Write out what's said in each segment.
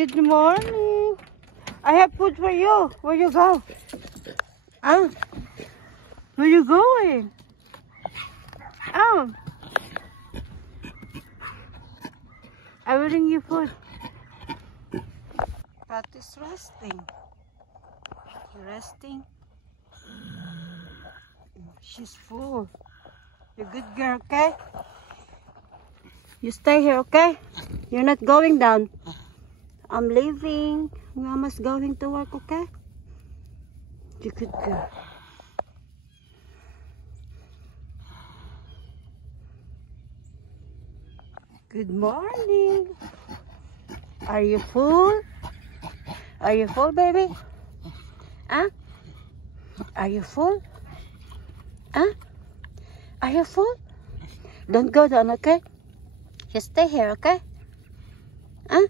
Good morning. I have food for you. Where you go? Oh, where you going? Oh, I bring you food. Pat is resting. You resting? She's full. You're a good girl, okay? You stay here, okay? You're not going down. I'm leaving. Mama's going to work, okay? You're a good girl. Good morning. Are you full? Are you full, baby? Huh? Are you full? Huh? Are you full? Don't go down, okay? Just stay here, okay? Huh?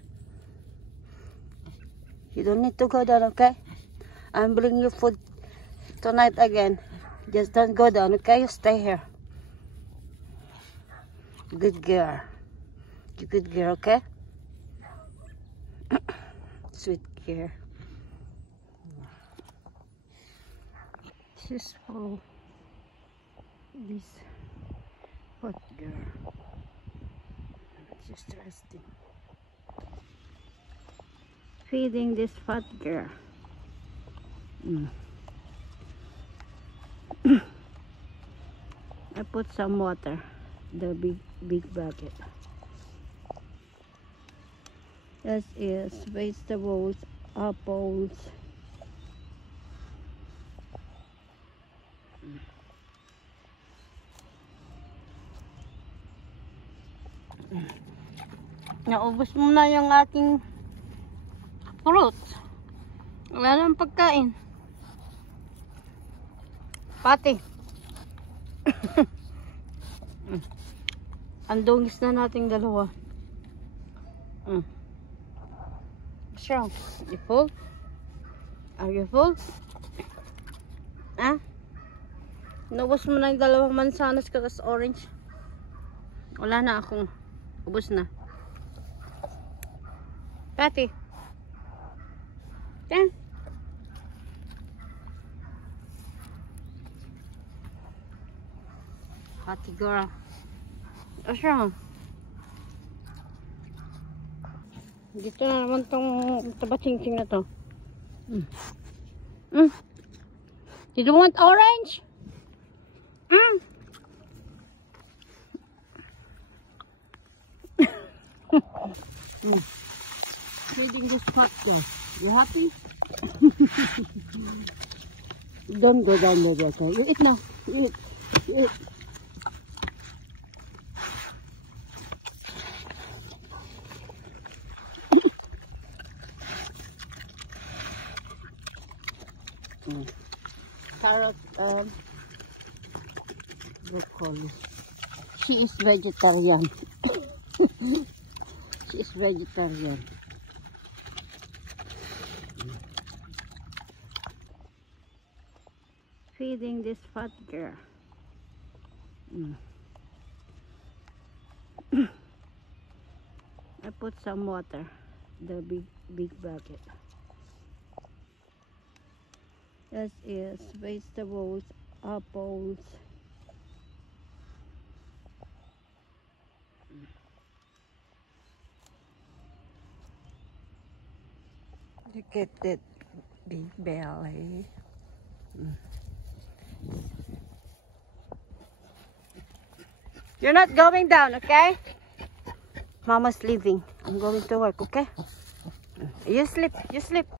You don't need to go down, okay? I'm bringing you food tonight again. Just don't go down, okay? You stay here. Good girl. You good girl, okay? Sweet girl. She's full. This hot girl. She's resting. Feeding this fat girl. I put some water, the big bucket. This is vegetables, apples. Naubos mo na yung aking fruits. Wala nang pagkain. Pati. Ang dungis na nating dalawa. So, you full? Are you full? Ah? Naubos mo na yung dalawang mansanas kakas orange. Wala na akong. Ubos na. Pati. Yan. Pati girl. What's wrong? Dito na naman tong taba-ching-ching na to. You don't want orange? Feeding this pot girl. You happy? Don't go down there, okay? You eat now. You eat. You eat. Carrot and broccoli. She is vegetarian. She is vegetarian. Feeding this fat girl. I put some water, the big bucket. This is vegetables, apples. Look at that big belly. You're not going down, okay? Mama's leaving. I'm going to work, okay? You sleep. You sleep.